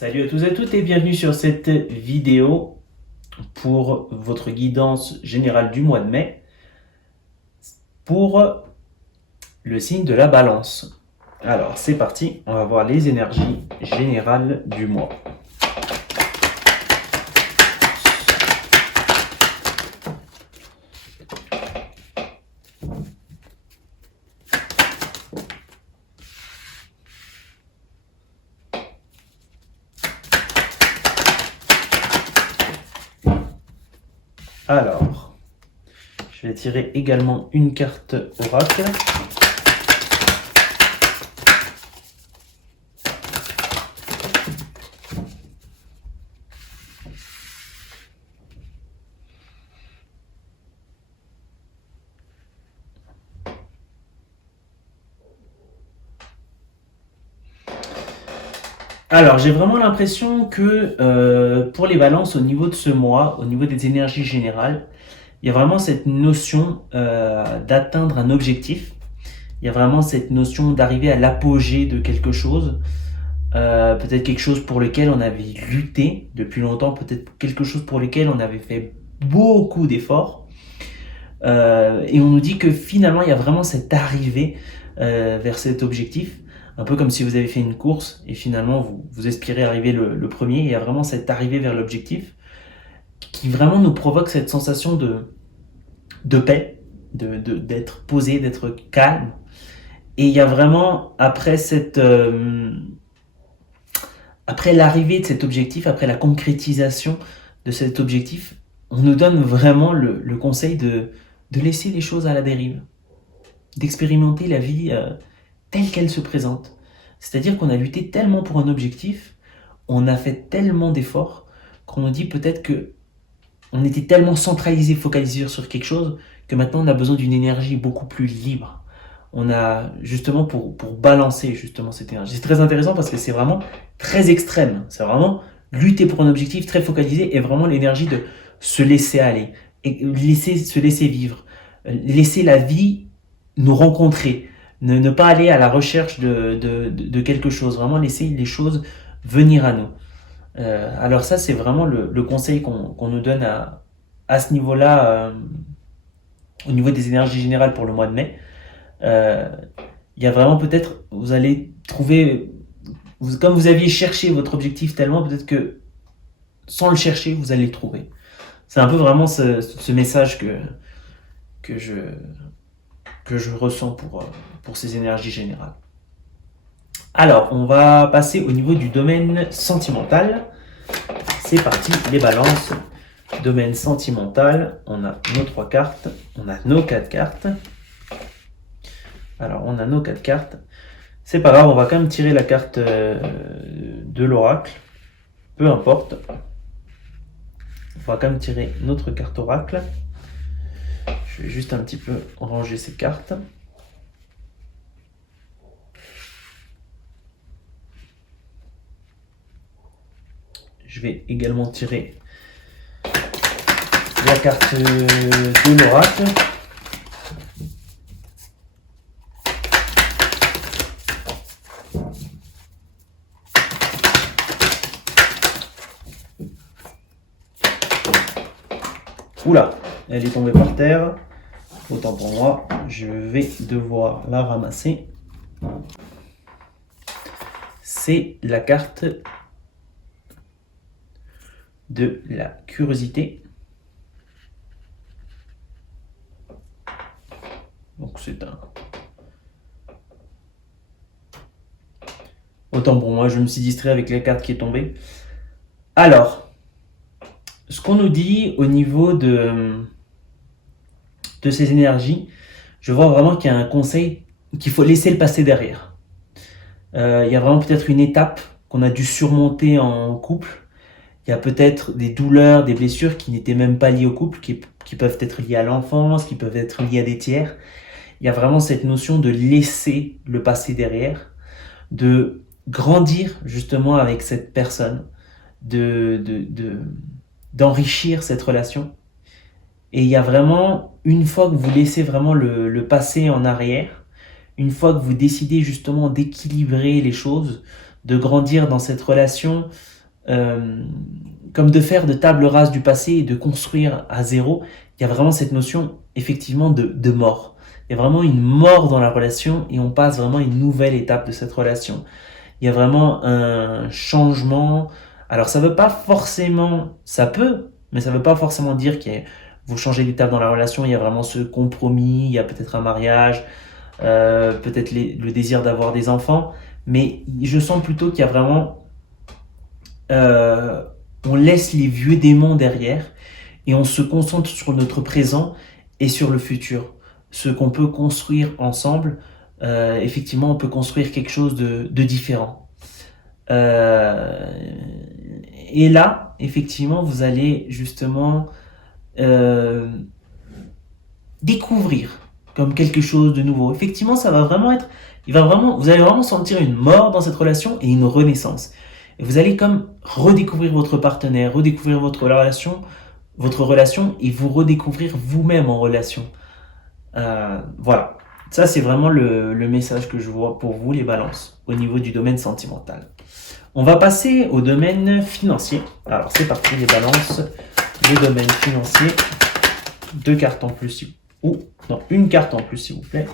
Salut à tous et à toutes et bienvenue sur cette vidéo pour votre guidance générale du mois de mai pour le signe de la balance. Alors c'est parti, on va voir les énergies générales du mois. Alors, je vais tirer également une carte oracle. Alors, j'ai vraiment l'impression que pour les balances au niveau de ce mois, au niveau des énergies générales, il y a vraiment cette notion d'atteindre un objectif. Il y a vraiment cette notion d'arriver à l'apogée de quelque chose. Peut-être quelque chose pour lequel on avait lutté depuis longtemps, peut-être quelque chose pour lequel on avait fait beaucoup d'efforts. Et on nous dit que finalement, il y a vraiment cette arrivée vers cet objectif. Un peu comme si vous avez fait une course et finalement vous espérez arriver le premier. Il y a vraiment cette arrivée vers l'objectif qui vraiment nous provoque cette sensation de paix, d'être posé, d'être calme. Et il y a vraiment, après l'arrivée de cet objectif, après la concrétisation de cet objectif, on nous donne vraiment le conseil de laisser les choses à la dérive, d'expérimenter la vie telle qu'elle se présente. C'est-à-dire qu'on a lutté tellement pour un objectif, on a fait tellement d'efforts, qu'on nous dit peut-être que on était tellement centralisé, focalisé sur quelque chose, que maintenant on a besoin d'une énergie beaucoup plus libre. On a justement pour balancer justement cette énergie. C'est très intéressant parce que c'est vraiment très extrême. C'est vraiment lutter pour un objectif très focalisé et vraiment l'énergie de se laisser aller, et se laisser vivre, laisser la vie nous rencontrer, ne pas aller à la recherche de quelque chose, vraiment laisser les choses venir à nous. Alors ça, c'est vraiment le conseil qu'on nous donne à ce niveau-là, au niveau des énergies générales pour le mois de mai. Il y a vraiment peut-être, vous allez trouver, comme vous aviez cherché votre objectif tellement, peut-être que sans le chercher, vous allez le trouver. C'est un peu vraiment ce message que je ressens pour ces énergies générales. Alors, on va passer au niveau du domaine sentimental. C'est parti, les balances. Domaine sentimental, on a nos 3 cartes, on a nos 4 cartes. Alors, on a nos 4 cartes. C'est pas grave, on va quand même tirer la carte de l'oracle. Peu importe. On va quand même tirer notre carte oracle. Je vais juste un petit peu ranger ces cartes. Je vais également tirer la carte de l'oracle. Oula, elle est tombée par terre. Autant pour moi, je vais devoir la ramasser. C'est la carte de la curiosité. Donc c'est un... Autant pour moi, je me suis distrait avec la carte qui est tombée. Alors, ce qu'on nous dit au niveau de ces énergies, je vois vraiment qu'il y a un conseil qu'il faut laisser le passé derrière. Il y a vraiment peut-être une étape qu'on a dû surmonter en couple. Il y a peut-être des douleurs, des blessures qui n'étaient même pas liées au couple, qui peuvent être liées à l'enfance, qui peuvent être liées à des tiers. Il y a vraiment cette notion de laisser le passé derrière, de grandir justement avec cette personne, d'enrichir cette relation. Et il y a vraiment, une fois que vous laissez vraiment le passé en arrière, une fois que vous décidez justement d'équilibrer les choses, de grandir dans cette relation, comme de faire de table rase du passé et de construire à zéro. Il y a vraiment cette notion effectivement de mort. Il y a vraiment une mort dans la relation et on passe vraiment à une nouvelle étape de cette relation. Il y a vraiment un changement. Alors ça veut pas forcément, ça peut, mais ça veut pas forcément dire vous changez d'étape dans la relation. Il y a vraiment ce compromis, il y a peut-être un mariage, peut-être le désir d'avoir des enfants, mais je sens plutôt qu'il y a vraiment, on laisse les vieux démons derrière et on se concentre sur notre présent et sur le futur, ce qu'on peut construire ensemble. Effectivement, on peut construire quelque chose de différent. Et là, effectivement, vous allez justement découvrir comme quelque chose de nouveau. Effectivement, ça va vraiment être, vous allez vraiment sentir une mort dans cette relation et une renaissance. Et vous allez comme redécouvrir votre partenaire, redécouvrir votre relation et vous redécouvrir vous-même en relation. Voilà. Ça, c'est vraiment le message que je vois pour vous, les balances, au niveau du domaine sentimental. On va passer au domaine financier. Alors, c'est parti, les balances. Le domaine financier. 2 cartes en plus, une carte en plus, s'il vous plaît.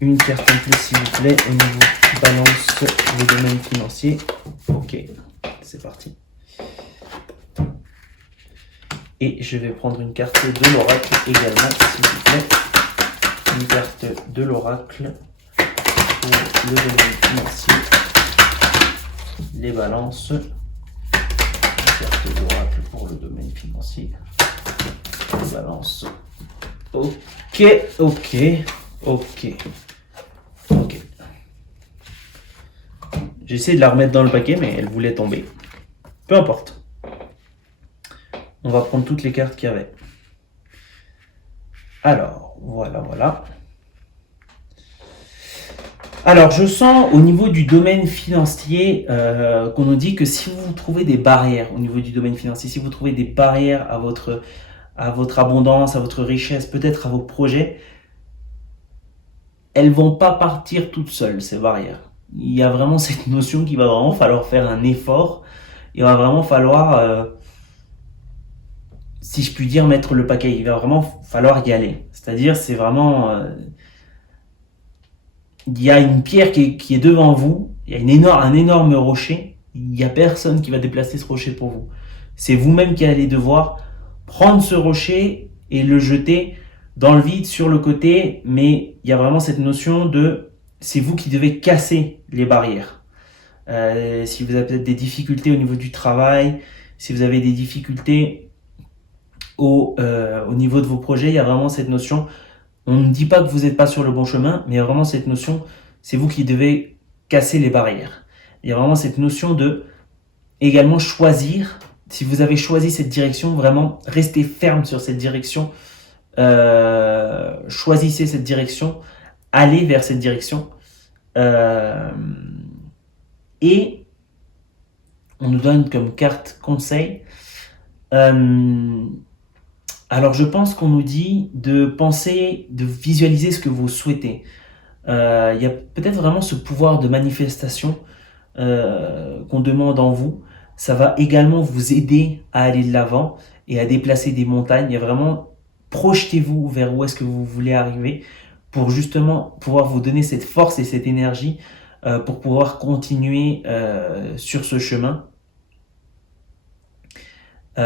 Une carte en plus, s'il vous plaît, au niveau balance, le domaine financier. Ok, c'est parti. Et je vais prendre une carte de l'oracle également, s'il vous plaît. Une carte de l'oracle pour le domaine financier. Les balances. Une carte d'oracle pour le domaine financier. Les balances. Ok. J'essaie de la remettre dans le paquet, mais elle voulait tomber. Peu importe. On va prendre toutes les cartes qu'il y avait. Alors, voilà. Alors, je sens au niveau du domaine financier qu'on nous dit que si vous trouvez des barrières au niveau du domaine financier, si vous trouvez des barrières à votre abondance, à votre richesse, peut-être à vos projets, elles vont pas partir toutes seules, ces barrières. Il y a vraiment cette notion qu'il va vraiment falloir faire un effort. Il va vraiment falloir, si je puis dire, mettre le paquet. Il va vraiment falloir y aller. C'est-à-dire, c'est vraiment... il y a une pierre qui est devant vous, il y a un énorme rocher, il n'y a personne qui va déplacer ce rocher pour vous. C'est vous-même qui allez devoir prendre ce rocher et le jeter dans le vide, sur le côté, mais il y a vraiment cette notion de c'est vous qui devez casser les barrières. Si vous avez peut-être des difficultés au niveau du travail, si vous avez des difficultés au niveau de vos projets, il y a vraiment cette notion. On ne dit pas que vous n'êtes pas sur le bon chemin, mais il y a vraiment cette notion, c'est vous qui devez casser les barrières. Il y a vraiment cette notion de également choisir, si vous avez choisi cette direction, vraiment restez ferme sur cette direction, choisissez cette direction, allez vers cette direction. Et on nous donne comme carte conseil. Alors je pense qu'on nous dit de penser, de visualiser ce que vous souhaitez. Il y a peut-être vraiment ce pouvoir de manifestation qu'on demande en vous. Ça va également vous aider à aller de l'avant et à déplacer des montagnes. Il y a vraiment, projetez-vous vers où est-ce que vous voulez arriver pour justement pouvoir vous donner cette force et cette énergie pour pouvoir continuer sur ce chemin. Il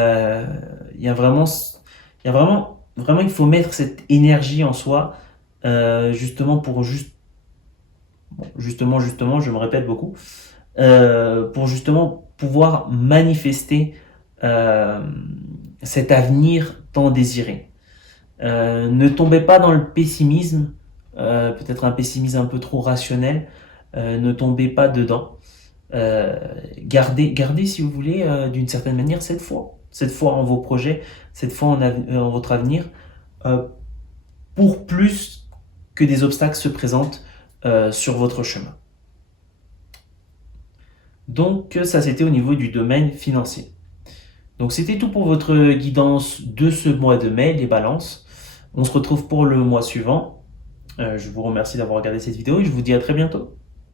y a vraiment, il faut mettre cette énergie en soi, justement, je me répète beaucoup, pour justement pouvoir manifester cet avenir tant désiré. Ne tombez pas dans le pessimisme, peut-être un pessimisme un peu trop rationnel, ne tombez pas dedans. Gardez, si vous voulez, d'une certaine manière, cette foi en vos projets, cette foi en votre avenir, pour plus que des obstacles se présentent sur votre chemin. Donc ça, c'était au niveau du domaine financier. Donc c'était tout pour votre guidance de ce mois de mai, les balances. On se retrouve pour le mois suivant. Je vous remercie d'avoir regardé cette vidéo et je vous dis à très bientôt.